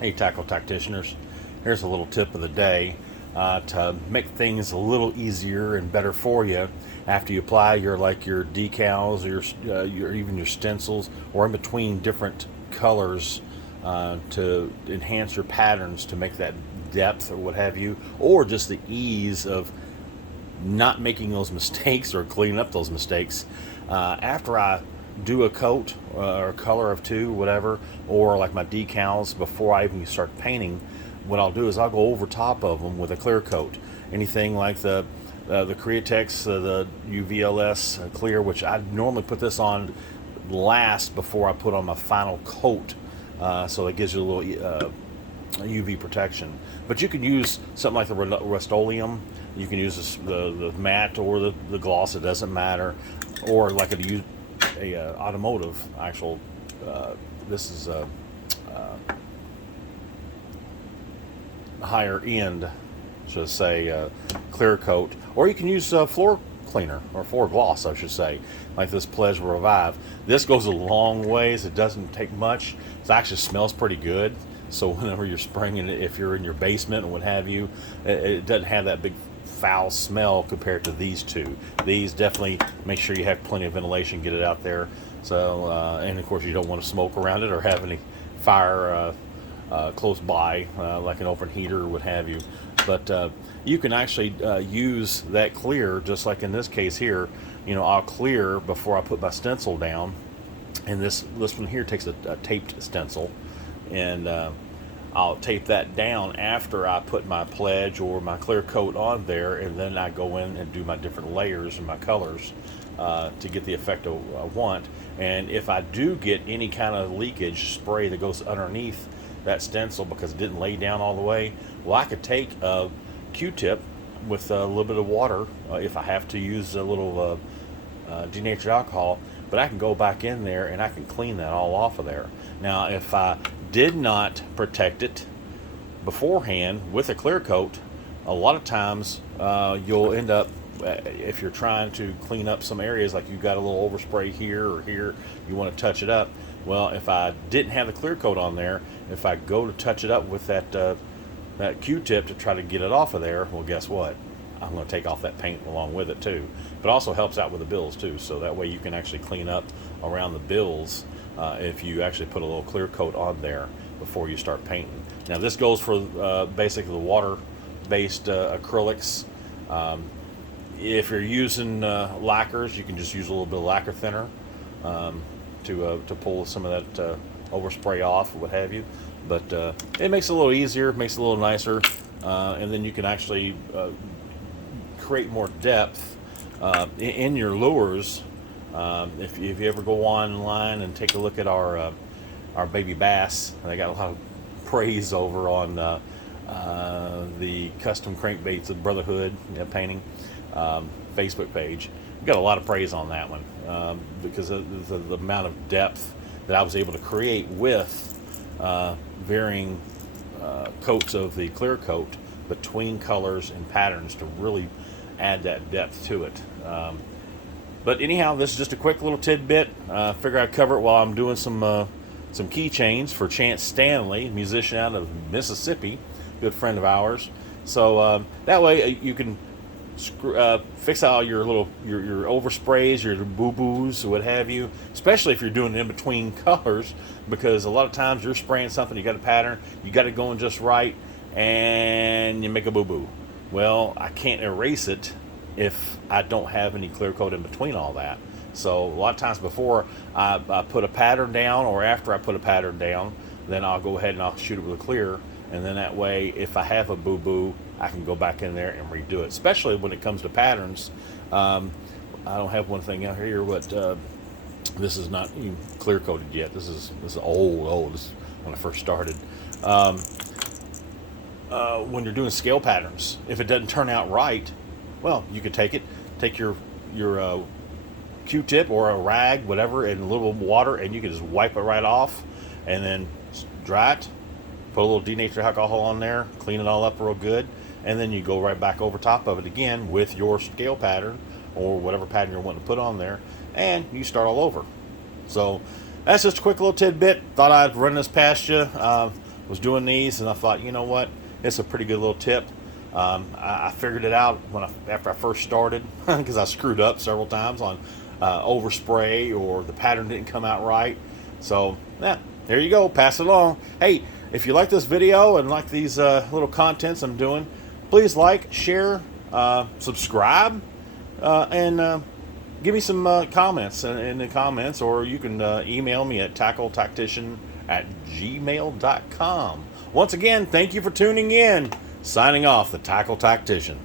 Hey, tackle tacticianers. Here's a little tip of the day to make things a little easier and better for you after you apply your decals or your even your stencils or in between different colors to enhance your patterns to make that depth or what have you, or just the ease of not making those mistakes or cleaning up those mistakes. After I do a coat or a color of two, whatever, or like my decals before I even start painting, what I'll do is I'll go over top of them with a clear coat. Anything like the Createx, the UVLS clear, which I normally put this on last before I put on my final coat, so it gives you a little UV protection. But you can use something like the Rust-Oleum. You can use the matte or the gloss. It doesn't matter. Or like a automotive actual. This is a higher end, should say, clear coat. Or you can use floor cleaner or floor gloss, I should say, like this Pleasure Revive. This goes a long ways. It doesn't take much. It actually smells pretty good. So whenever you're spraying it, if you're in your basement or what have you, it doesn't have that big foul smell compared to these two. These definitely make sure you have plenty of ventilation, get it out there. So and of course you don't want to smoke around it or have any fire close by, like an open heater or what have you. But you can actually use that clear, just like in this case here. You know, I'll clear before I put my stencil down, and this one here takes a taped stencil, and I'll tape that down after I put my pledge or my clear coat on there, and then I go in and do my different layers and my colors to get the effect I want. And if I do get any kind of leakage spray that goes underneath that stencil because it didn't lay down all the way, well, I could take a Q-tip with a little bit of water if I have to use a little denatured alcohol, but I can go back in there and I can clean that all off of there. Now, if I did not protect it beforehand with a clear coat, a lot of times you'll end up, if you're trying to clean up some areas, like you've got a little overspray here or here, you want to touch it up. Well, if I didn't have the clear coat on there, if I go to touch it up with that Q-tip to try to get it off of there, well, guess what? I'm going to take off that paint along with it too. But also helps out with the bills too, so that way you can actually clean up around the bills if you actually put a little clear coat on there before you start painting. Now this goes for basically the water-based acrylics. If you're using lacquers, you can just use a little bit of lacquer thinner to pull some of that overspray off, or what have you. But it makes it a little easier, makes it a little nicer, and then you can actually create more depth in your lures. If you ever go online and take a look at our baby bass, they got a lot of praise over on the custom crankbaits of Brotherhood painting Facebook page. We got a lot of praise on that one because of the amount of depth that I was able to create with varying coats of the clear coat between colors and patterns to really add that depth to it. But anyhow, this is just a quick little tidbit. Figure I'd cover it while I'm doing some keychains for Chance Stanley, musician out of Mississippi, good friend of ours. So that way you can fix out your oversprays, your boo-boos, what have you, especially if you're doing it in between colors, because a lot of times you're spraying something, you got a pattern, you got it going just right, and you make a boo-boo. Well, I can't erase it if I don't have any clear coat in between all that. So a lot of times before I put a pattern down, or after I put a pattern down, then I'll go ahead and I'll shoot it with a clear, and then that way if I have a boo-boo, I can go back in there and redo it, especially when it comes to patterns. I don't have one thing out here, but this is not even clear coated yet. This is old. This is when I first started. When you're doing scale patterns, if it doesn't turn out right, well, you could take your Q-tip or a rag, whatever, and a little water, and you can just wipe it right off, and then dry it, put a little denatured alcohol on there, clean it all up real good, and then you go right back over top of it again with your scale pattern or whatever pattern you're wanting to put on there, and you start all over. So that's just a quick little tidbit. Thought I'd run this past you. was doing these, and I thought, you know what, it's a pretty good little tip. I figured it out after I first started because I screwed up several times on overspray, or the pattern didn't come out right. So yeah, there you go, pass it along. Hey, if you like this video and like these little contents I'm doing, please like, share, subscribe, and give me some comments in the comments, or you can email me at tackletactician@gmail.com. Once again, thank you for tuning in. Signing off, the Tackle Tactician.